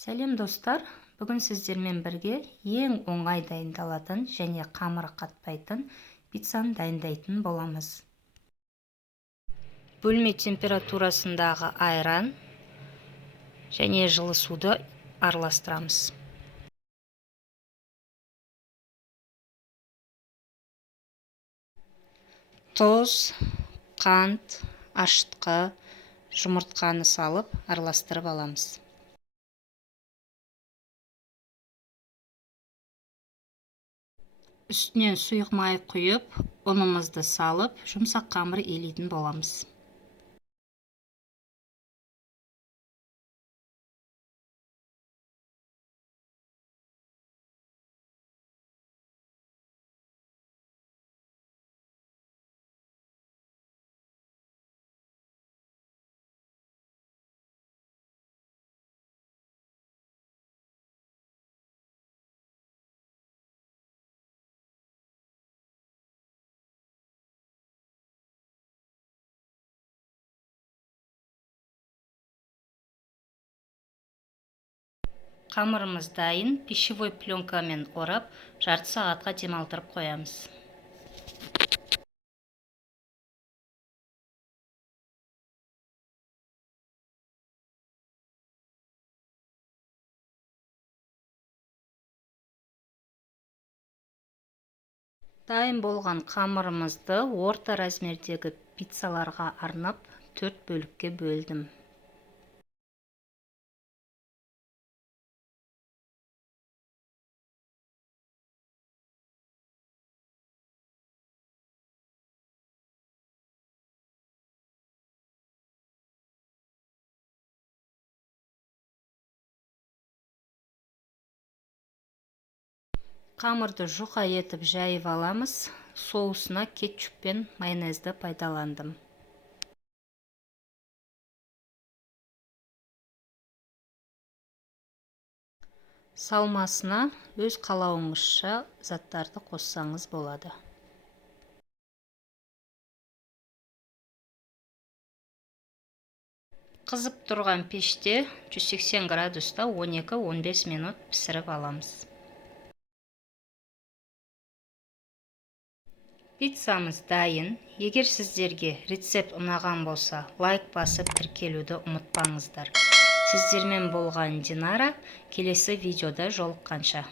Сәлем достар, бүгін сіздермен бірге ең оңай дайындалатын және қамыры қатпайтын пиццаны дайындайтын боламыз. Бөлме температурасындағы айран және жылы суды араластырамыз. Тұз, қант, ашытқы, жұмыртқаны салып араластырып аламыз. Үстінен сұйық май құйып, ұнымызды салып, жұмсақ қамыр илейтін боламыз. Қамырымыз дайын, пищевой пленкамен орап, жарты сағатқа демалтырып қоямыз. Дайын болған қамырымызды орта размердегі пиццаларға арнап 4 бөлікке бөлдім. Қамырды жұқа етіп жайып аламыз. Соусына кетчуп пен майонезді пайдаландым. Салмасына өз қалауыңызша заттарды қоссаңыз болады. Қызып тұрған пеште 180 градуста 12-15 минут пісіріп аламыз. Пиццамыз дайын. Егер сіздерге рецепт ұнаған болса, лайк басып тіркелуді ұмытпаңыздар. Сіздермен болған Динара, келесі видеода жолыққанша.